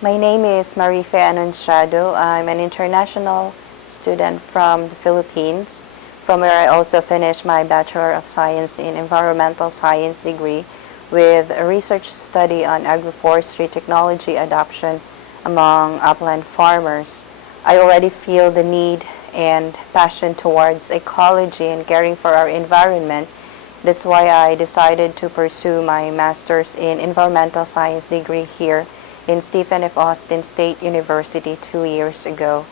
My name is Marife Anunciado. I'm an international student from the Philippines, from where I also finished my Bachelor of Science in Environmental Science degree with a research study on agroforestry technology adoption among upland farmers. I already feel the need and passion towards ecology and caring for our environment. That's why I decided to pursue my Master's in Environmental Science degree here in Stephen F. Austin State University 2 years ago.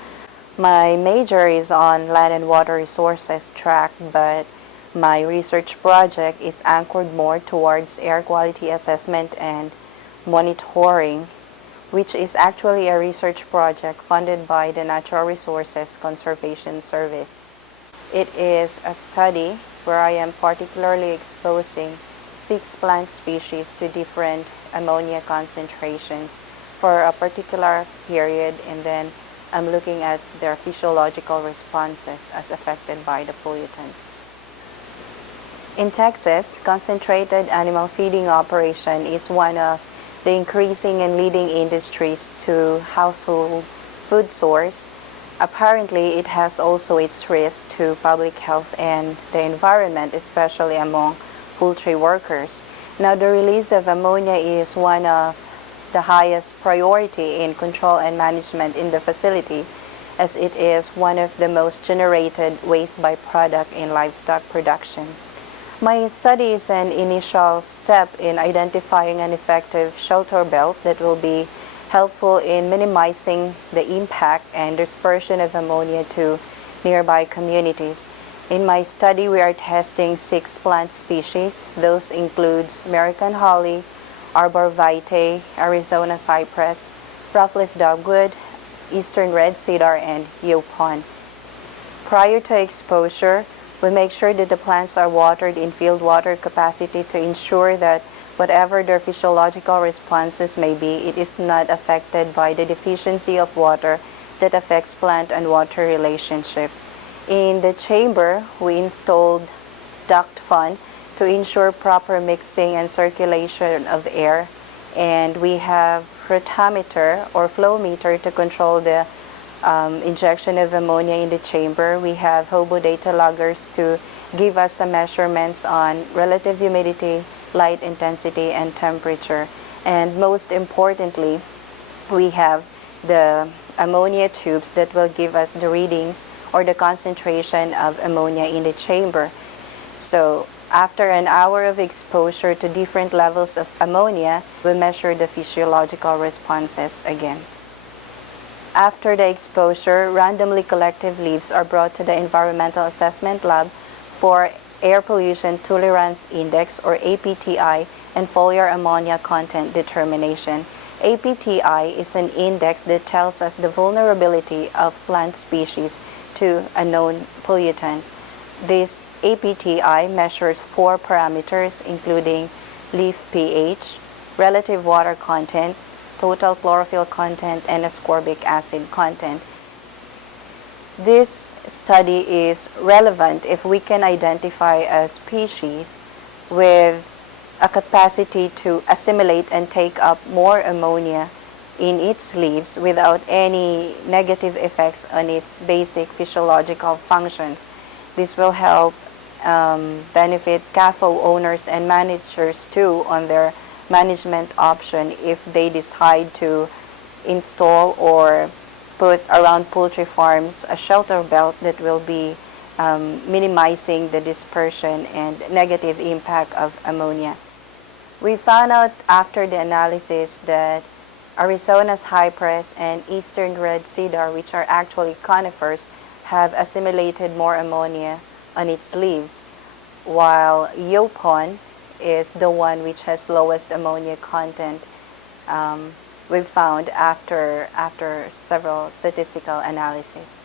My major is on land and water resources track, but my research project is anchored more towards air quality assessment and monitoring, which is actually a research project funded by the Natural Resources Conservation Service. It is a study where I am particularly exposing 6 plant species to different ammonia concentrations for a particular period, and then I'm looking at their physiological responses as affected by the pollutants. In Texas, concentrated animal feeding operation is one of the increasing and leading industries to household food source. Apparently, it has also its risk to public health and the environment, especially among poultry workers. Now, the release of ammonia is one of the highest priority in control and management in the facility, as it is one of the most generated waste byproduct in livestock production. My study is an initial step in identifying an effective shelter belt that will be helpful in minimizing the impact and dispersion of ammonia to nearby communities. In my study, we are testing 6 plant species. Those include American holly, arbor vitae, Arizona cypress, roughleaf dogwood, eastern red cedar, and yaupon. Prior to exposure, we make sure that the plants are watered in field water capacity to ensure that whatever their physiological responses may be, it is not affected by the deficiency of water that affects plant and water relationship. In the chamber, we installed duct fan to ensure proper mixing and circulation of air, and we have rotameter or flow meter to control the injection of ammonia in the chamber. We have hobo data loggers to give us some measurements on relative humidity, light intensity, and temperature. And most importantly, we have the ammonia tubes that will give us the readings or the concentration of ammonia in the chamber. So after an hour of exposure to different levels of ammonia, we measure the physiological responses again. After the exposure, randomly collected leaves are brought to the Environmental Assessment Lab for Air Pollution Tolerance Index, or APTI, and foliar ammonia content determination. APTI is an index that tells us the vulnerability of plant species to a known pollutant. This APTI measures 4 parameters, including leaf pH, relative water content, total chlorophyll content, and ascorbic acid content. This study is relevant if we can identify a species with a capacity to assimilate and take up more ammonia in its leaves without any negative effects on its basic physiological functions. This will help benefit CAFO owners and managers too on their management option if they decide to install or put around poultry farms a shelter belt that will be minimizing the dispersion and negative impact of ammonia. We found out after the analysis that Arizona cypress and eastern red cedar, which are actually conifers, have assimilated more ammonia on its leaves, while yaupon is the one which has lowest ammonia content we've found after several statistical analyses.